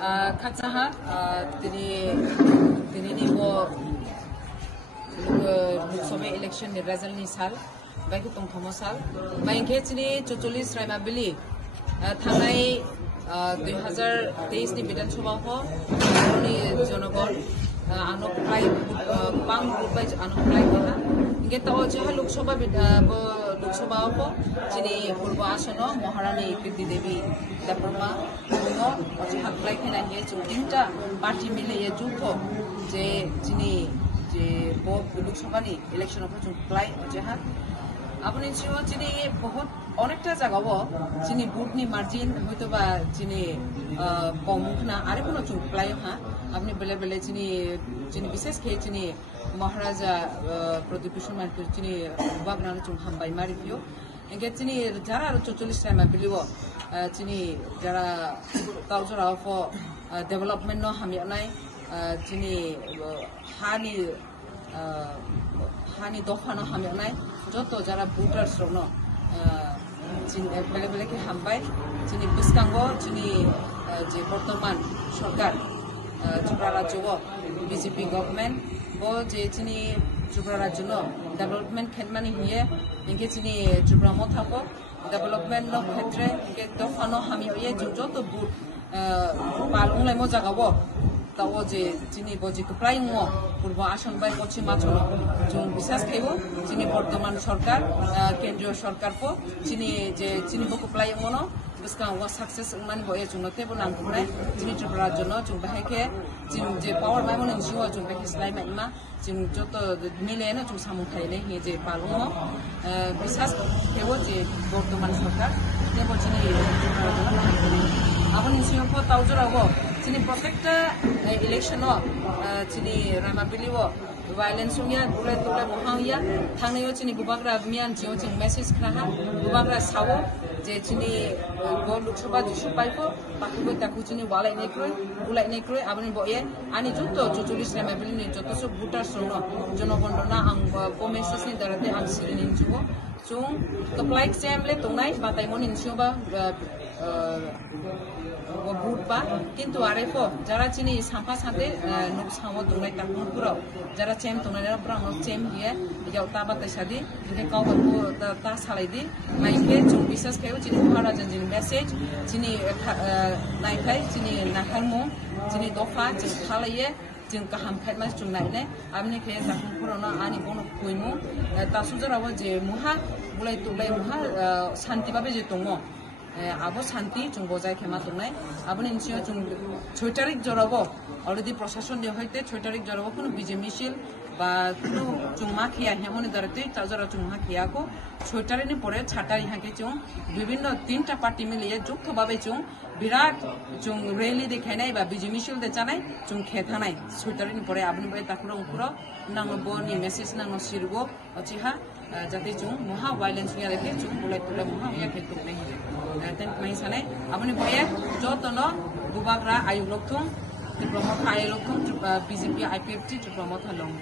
Katsaha, tini bo Loksabha election ni result ni sal, baik tong thomo sal, baik ni 44 Raimabili, thanai 2023 ni Bidan Sabha ho, ni Jonagon, anoklai pang grupai anoklai kena, ingat tahu je Loksabha ho, jadi Purba Asana Maharani Kirti Devi Daprama, bungo, macam haklai kena ye tinta parti mile ye jumpo, je jadi जे वो लोकसभा नी election अपर जो ply जहाँ अपने जो जिन्हें ये बहुत अनेकटा जगह वो जिन्हें बूथ नी मार्जिन हुई तो बा जिन्हें कॉमुखना आरे कोनो जो प्लाई हाँ अपने बले जिन्हें विशेष के जिन्हें महाराजा प्रदीप कुमार के जिन्हें बागनान जो हम बाई मारी पियो इनके जिन्हें जरा 44 टाइम बिली वो जिन्हें जरा ताऊजरा वो डेवलपमेंट नो हमें नहीं जिन्हें हानि दफानो हमें जो तो जरा वोटर्स नो बेले बेले के हमबाय जिन्हें बिस्कांगो जिन्हें जे वर्तमान सरकार त्रिपुरा राज्य बीजेपी गवर्नमेंट वो जे जिन्हें त्रिपुरा राज्य नो डेवलपमेंट खेतमानी हुए इनके जिन्हें त्रिपुरा मोथा को डेवलपमेंट नो क्षेत्र इनके दफानो हमें ये जो तो वोट पालूं ले मो जगह वो ताऊ जे जिन्हें बोझे कपड़ाई मो पूर्वा आसन बाई पश्चिम माचलो जो विशेष के वो जिन्हें वर्तमान सरकार केंद्रीय सरकार को जिन्हें वो कपड़ाई मोनो उसका वो सक्सेस मान वो ये चुनौती वो नाम कुपड़े जिन्हें त्रिपुरा जोनो जो बहे के जिन जे पावर में वो निश्चित जो बहे सिलाई में इमा जिन जो तो मिले ना जो सामुखाई ले ये जे पालू मो विशेष के वो जे वर्तमान सरकार ये वो जिन्हें त्रिपुरा जोनो अब निश्चित को ताऊ जो रहो जिन्हें प्रोटेक्ट इलेक्शन हो जिन्हें रामाबिली वो वायलेंस होंगे बुले मोहांगिया थाने यो जिन्हें गुबागरा मियान जियो जिन्हें मैसेज करा गुबागरा सावो जे जिन्हें वो लोकसभा जिसु पाइको बाकी वो ताकु जिन्हें वाला इन्हें क्रोय आपने बोले आनी जो तो 44 रामाबिली ने जो तो सब वोटर सोनो जनगणना अंग वो मैसेज ने दरते अंग Sirin जुबो chung keplaik semle tunai batai mon insioba boot ba kintu arefo jara chini sampa sate nuk samo tunai takun puro jara chem tunai na brang chem hiye yau ta batai sadi ine kau baku ta salai di maike chung bisas kayo chini maharajan jini message chini naikai chini nakalmo chini dofa chini khalaye जिन कहम खेत में चुनाव ने आपने के ताकि पुराना आनी बोनो कोई मु तासुजरा वो जे मुहा बुलाई तुलाई मुहा शांति बाबे जे तुंगो आबो शांति चुंग बजाय खेमा तुंगने आपने इंसियो चुंग छोटारिक जराबो ऑलरेडी प्रशासन दिया है ते छोटारिक जराबो कुनो बीजे मिशिल बा कुनो चुंग मा खिया हेमोने दरते ताजरा चुंग मा खिया को छोटारी ने पड़े छाटारी हाँ के चुंग विभिन्न 3टा पार्टी में लिए जुक्त बाबे चुंग विराट चुंग रैली दिखाई नहीं बा बीजे मिशिल दे जाने चुंग खेता नहीं छोटारी ने पड़े आपने बे ताकुरा उकुरा नांगो बोनी मैसेज नांगो सिरगो अचिहा जाते चुंग महा वायलेंस में रखे चुंग बुलाई तुले महा या खेतुक नहीं है तेन कहीं साने आपने बोले जो तो न गुबागरा आयु लोग तुम त्रिपुरा आयु लोग तुम बीजेपी IPFT त्रिपुरा लोग